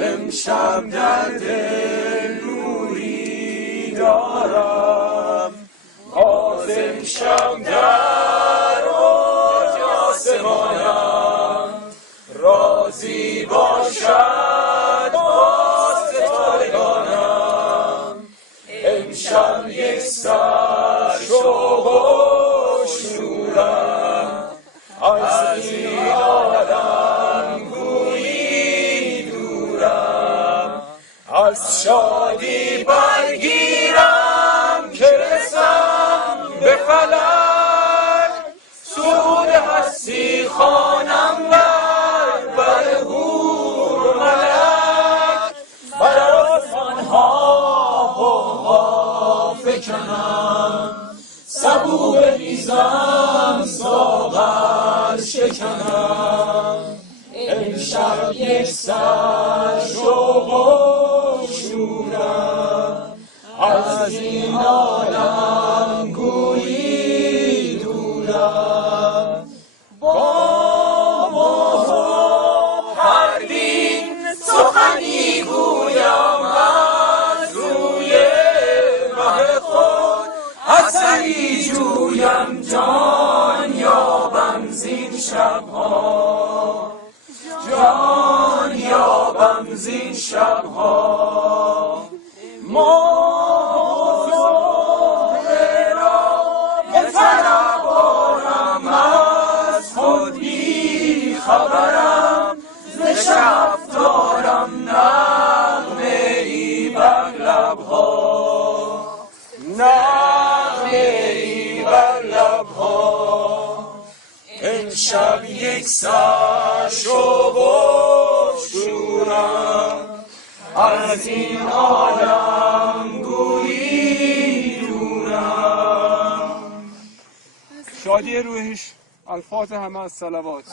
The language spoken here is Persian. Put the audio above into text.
امشب در دل نوری دارم، باز امشب در اوج آسمانم راضی باشد با ستارگانم. امشب یک سر شوق و شورم، از این عالم گویی دورم، از شادی برگیرم که رسم به فلک، سرود هستی خوانم بر حور و ملک، بر آسمان‌ها غوغا فکنم، سبو بریزم ساغر شکنم. امشب یک سر شوق و شورم، از این عالم گویی دورم. با پروین سخنی گویم از روی مه خود، اثری جویم جان یابم زین شبها، جان یابم زین شبها. ماه زهره را بطلبانم، از خود بی خبرم، ز شب دارم نغمه ای بر لبها، نغمه ای بر لبها. امشب یک سر شوق و شورم، از این عالم گویی دورم. شادی روحش. الفاتحه مع الصلوات.